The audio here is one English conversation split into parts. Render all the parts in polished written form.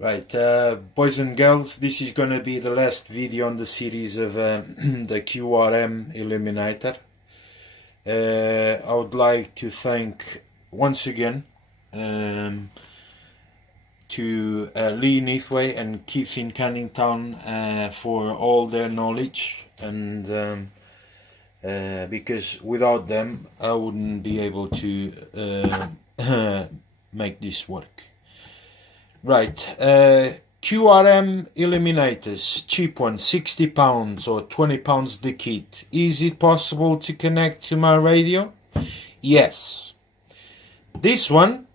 Right, boys and girls, this is going to be the last video on the series of the QRM eliminator. I would like to thank once again to Lee Neathway and Keith in Cannington for all their knowledge, and because without them I wouldn't be able to make this work. Right, QRM eliminators, cheap ones, £60 or £20 the kit. Is it possible to connect to my radio? Yes. This one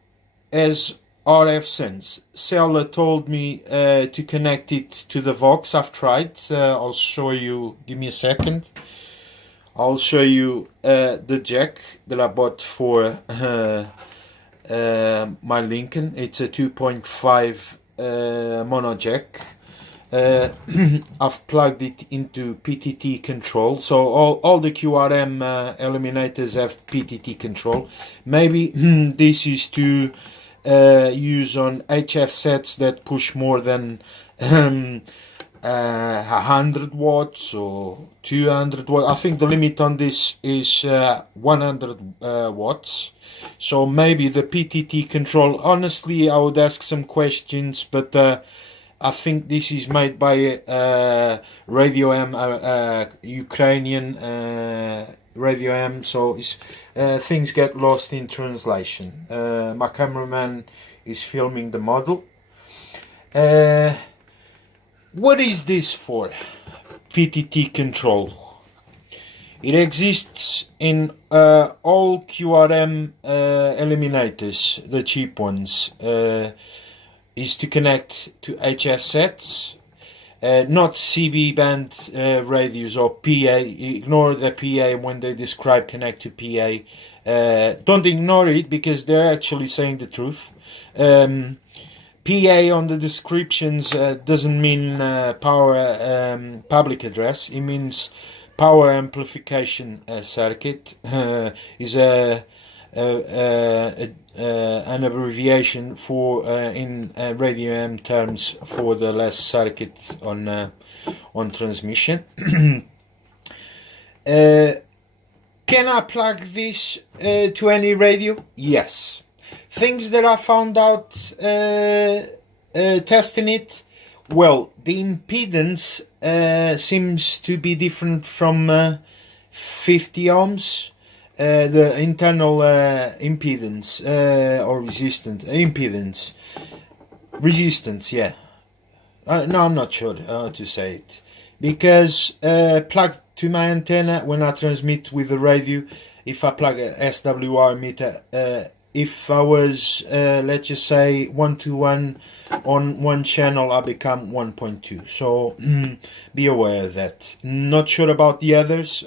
has RF sense. Seller told me to connect it to the Vox. I've tried. I'll show you. Give me a second. I'll show you the jack that I bought for my Lincoln. It's a 2.5 mono jack. I've plugged it into PTT control, so all the QRM eliminators have PTT control. Maybe this is to use on HF sets that push more than 100 watts or 200 watts. I think the limit on this is 100 watts. So maybe the PTT control. Honestly, I would ask some questions, but I think this is made by Radio M, Ukrainian Radio M. So it's, things get lost in translation. My cameraman is filming the model. What is this for? PTT control. It exists in all QRM eliminators, the cheap ones. Is to connect to HF sets, not CB band radios or PA. Ignore the PA when they describe connect to PA. Don't ignore it, because they're actually saying the truth. PA on the descriptions doesn't mean power public address. It means power amplification circuit. Is an abbreviation for in Radio M terms for the last circuit on transmission. Can I plug this to any radio? Yes. Things that I found out testing it. Well, the impedance seems to be different from 50 ohms. The internal impedance or resistance, yeah. No, I'm not sure how to say it, because plugged to my antenna when I transmit with the radio, if I plug a SWR meter, if I was let's just say 1-to-1 on one channel, I become 1.2. So be aware of that. Not sure about the others.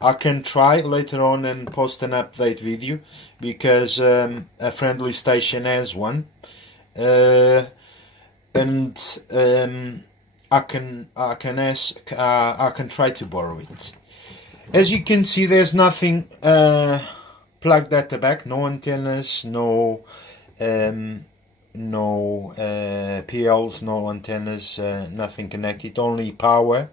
I can try later on and post an update video, because a friendly station has one, and I can try to borrow it. As you can see, there's nothing plugged at the back. No antennas, no PLs, no antennas, nothing connected. Only power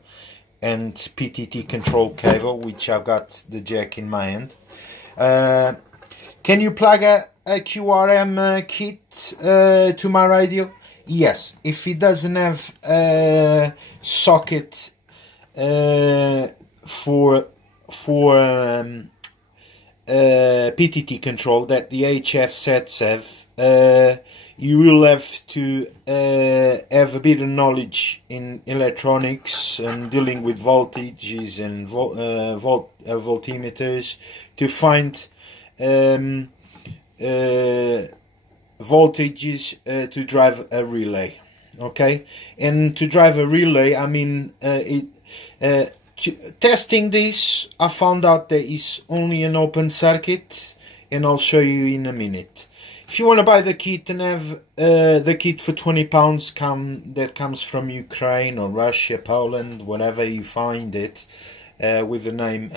and PTT control cable, which I've got the jack in my hand. Can you plug a QRM kit to my radio? Yes. If it doesn't have a socket for PTT control that the HF sets have, you will have to have a bit of knowledge in electronics and dealing with voltages and voltmeters to find voltages to drive a relay. Okay, and to drive a relay, I mean, testing this, I found out there is only an open circuit, and I'll show you in a minute. If you want to buy the kit and have the kit for £20 that comes from Ukraine or Russia, Poland, whatever you find it, with the name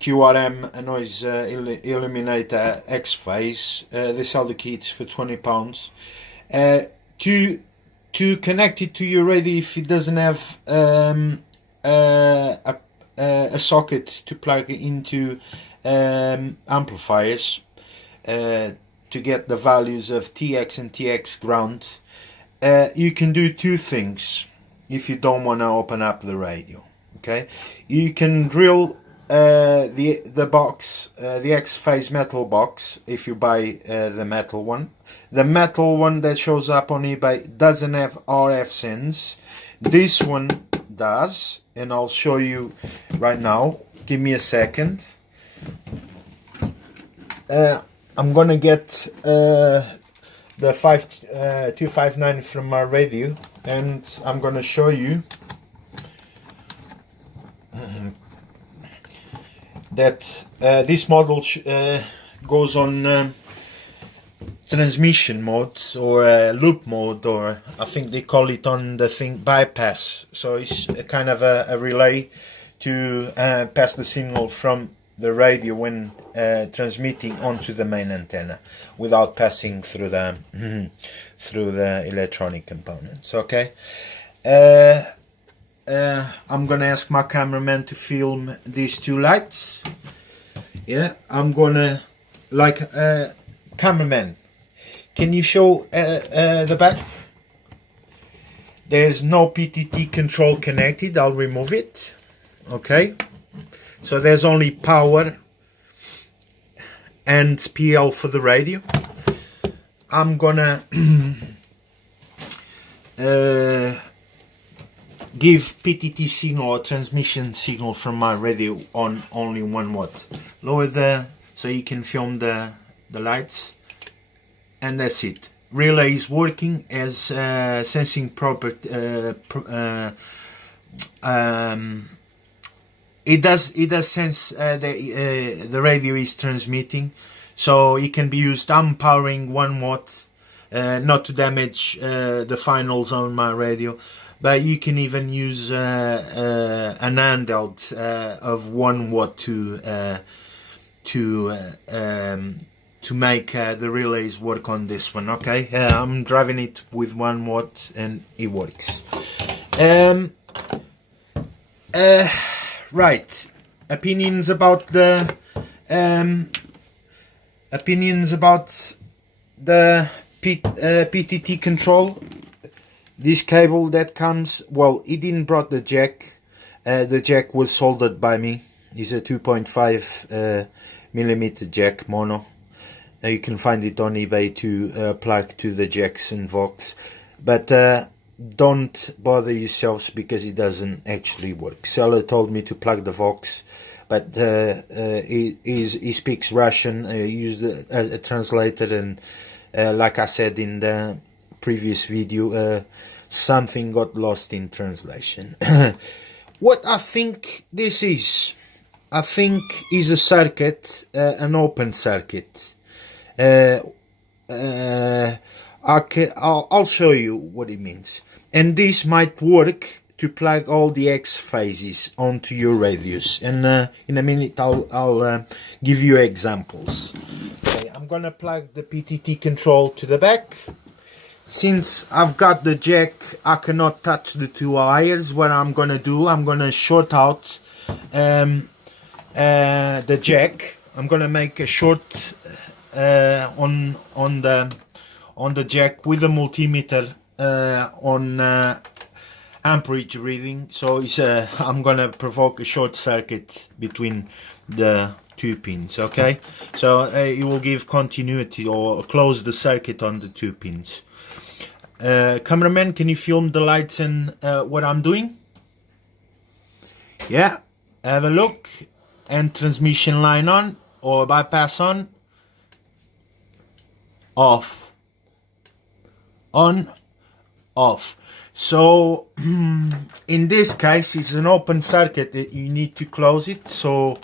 QRM noise eliminator X phase, they sell the kits for £20. To to connect it to your radio if it doesn't have a socket to plug into amplifiers to get the values of TX and TX ground, you can do two things if you don't want to open up the radio. Okay, you can drill the box, the X-Phase metal box, if you buy the metal one. The metal one that shows up on eBay doesn't have RF sense. This one does, and I'll show you right now. Give me a second. I'm gonna get the 259 from my radio, and I'm gonna show you that this model goes on transmission mode, or loop mode, or I think they call it on the thing bypass. So it's a kind of a relay to pass the signal from the radio when transmitting onto the main antenna without passing through the electronic components. Okay, I'm gonna ask my cameraman to film these two lights. Yeah, I'm gonna, like, cameraman, can you show the back? There's no PTT control connected. I'll remove it. Okay, so there's only power and PL for the radio. I'm gonna give PTT signal or transmission signal from my radio on only 1 watt. Lower so you can film the lights, and that's it. Relay is working as sensing property. It does sense the radio is transmitting, so it can be used. I'm powering 1 watt, not to damage the finals on my radio, but you can even use an handheld of 1 watt to make the relays work on this one. Okay, I'm driving it with 1 watt and it works. Right, opinions about the PTT control. This cable that comes, well, it didn't brought the jack. The jack was soldered by me. It's a 2.5 millimeter jack mono. You can find it on eBay to plug to the jacks and Vox, but don't bother yourselves because it doesn't actually work. Seller told me to plug the Vox, but he speaks Russian. He used a translator, and like I said in the previous video, something got lost in translation. What I think this is, I think is a circuit, an open circuit. I'll show you what it means, and this might work to plug all the X phases onto your radios, and in a minute I'll give you examples. Okay, I'm gonna plug the PTT control to the back. Since I've got the jack, I cannot touch the 2 wires. What I'm gonna do, I'm gonna short out the jack. I'm gonna make a short on the jack with a multimeter on amperage reading. So it's I'm gonna provoke a short circuit between the 2 pins. Okay, so it will give continuity or close the circuit on the 2 pins. Cameraman, can you film the lights and what I'm doing? Yeah, have a look. And transmission line on, or bypass on, off, on, off. So in this case it's an open circuit. You need to close it so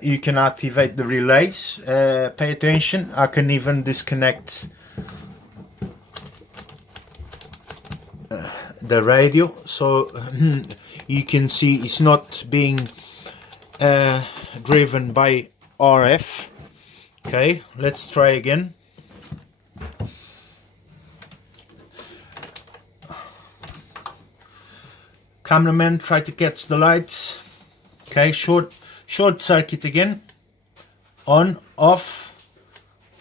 you can activate the relays. Pay attention, I can even disconnect the radio, so you can see it's not being driven by RF. Okay, let's try again. Cameraman, try to catch the lights. Okay, short circuit again. On, off,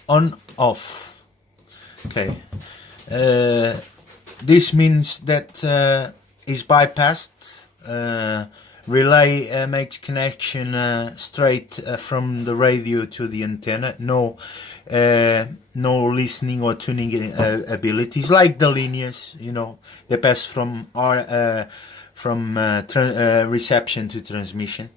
on, off. Okay. This means that is bypassed. Relay makes connection straight from the radio to the antenna. No listening or tuning abilities like the linears. You know, they pass from reception to transmission.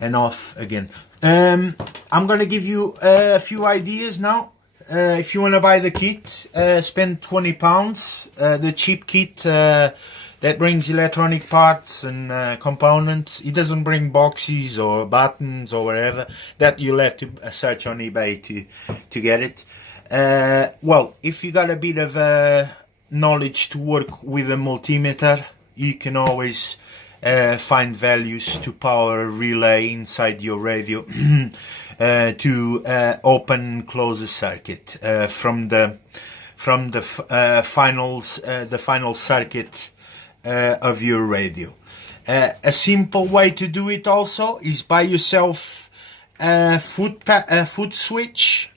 And off again. I'm gonna give you a few ideas now. If you want to buy the kit, spend £20. The cheap kit that brings electronic parts and components. It doesn't bring boxes or buttons or whatever. That you'll have to search on eBay to get it. Well, if you got a bit of knowledge to work with a multimeter, you can always find values to power a relay inside your radio to open and close a circuit from the final circuit of your radio. A simple way to do it also is buy yourself a foot switch,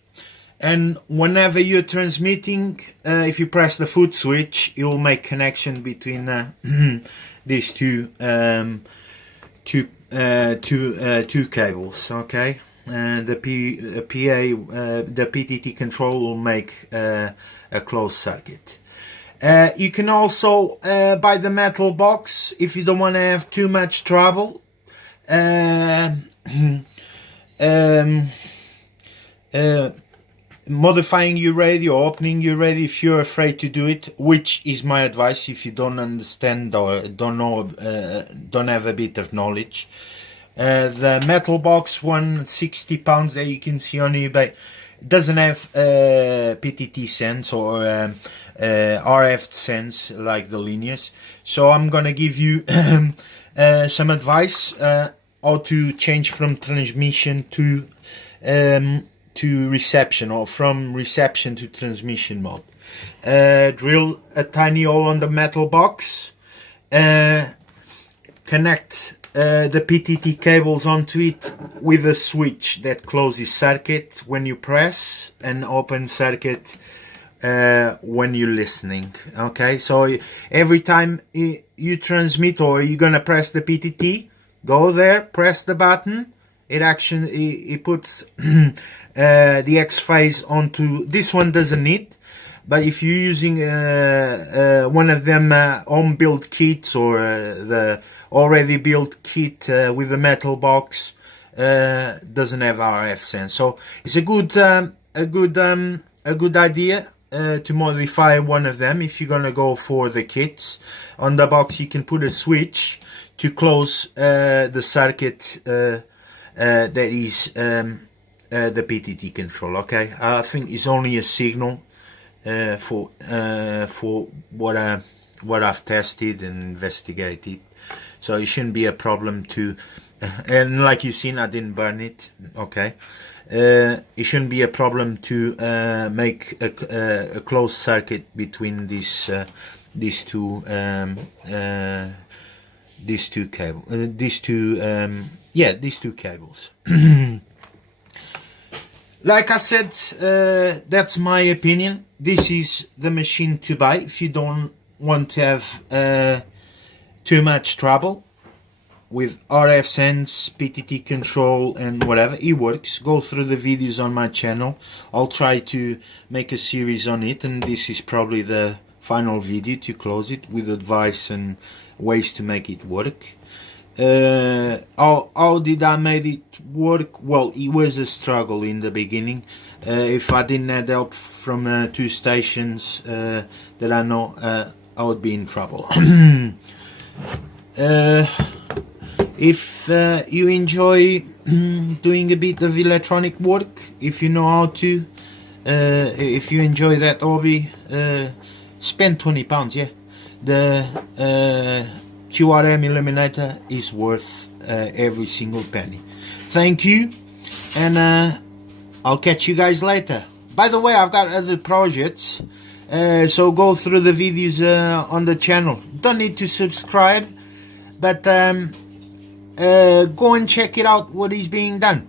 and whenever you're transmitting, if you press the foot switch, it will make connection between these two cables. Okay, and the PTT control will make a closed circuit. You can also buy the metal box if you don't want to have too much trouble. Modifying your radio, opening your radio if you're afraid to do it, which is my advice if you don't understand or don't know, don't have a bit of knowledge. The metal box, £160 that you can see on eBay, doesn't have PTT sense or RF sense like the linears. So I'm gonna give you some advice how to change from transmission to reception, or from reception to transmission mode. Drill a tiny hole on the metal box, connect the PTT cables onto it with a switch that closes circuit when you press and open circuit when you're listening. Okay, so every time you transmit or you're gonna press the PTT, go there, press the button. It puts the X phase onto this one. Doesn't need, but if you're using one of them home built kits or the already built kit with the metal box, doesn't have RF sense. So it's a good idea to modify one of them if you're gonna go for the kits. On the box you can put a switch to close the circuit that is the PTT control. Okay, I think it's only a signal for what I've tested and investigated, so it shouldn't be a problem to and like you've seen, I didn't burn it. Okay, it shouldn't be a problem to make a closed circuit between these two cables. Like I said, that's my opinion. This is the machine to buy if you don't want to have too much trouble with RF sense, PTT control and whatever. It works. Go through the videos on my channel. I'll try to make a series on it, and this is probably the final video to close it with advice and ways to make it work. How did I make it work? Well, it was a struggle in the beginning. If I didn't have help from 2 stations that I know, I would be in trouble. If you enjoy doing a bit of electronic work, if you know how to, if you enjoy that hobby, spend £20, yeah. The QRM eliminator is worth every single penny. Thank you, and I'll catch you guys later. By the way, I've got other projects. So go through the videos on the channel. Don't need to subscribe, but go and check it out what is being done.